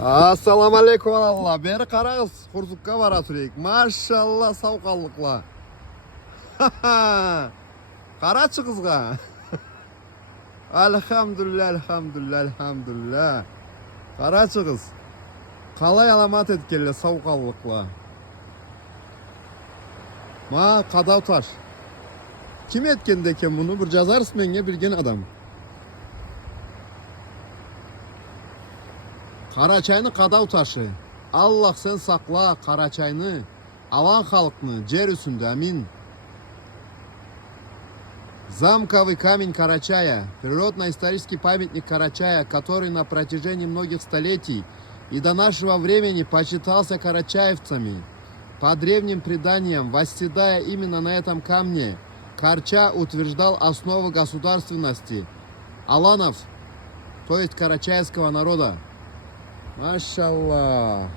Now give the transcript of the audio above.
Assalamu alaikum Allah. Beri qarağız. Xurzukka bara turayık. Maşallah savqallıqla. Qaraçı qızğa. Elhamdülillah, elhamdülillah, elhamdülillah. Qaraçı qız. Qalay alamat etkelle savqallıqla. Ma qadav taş. Kim etkende eken bunu? Bir jazarsın menge bilgen adam. Karaçayını qadav taşı. Allah sen sakla Karaçayını, alan халқны жер үстінде, амин. Замковый камень Карачая, природно-исторический памятник Карачая, который на протяжении многих столетий и до нашего времени почитался карачаевцами. По древним преданиям, восседая именно на этом камне, Карча утверждал основу государственности аланов, то есть карачаевского народа. Машаллах.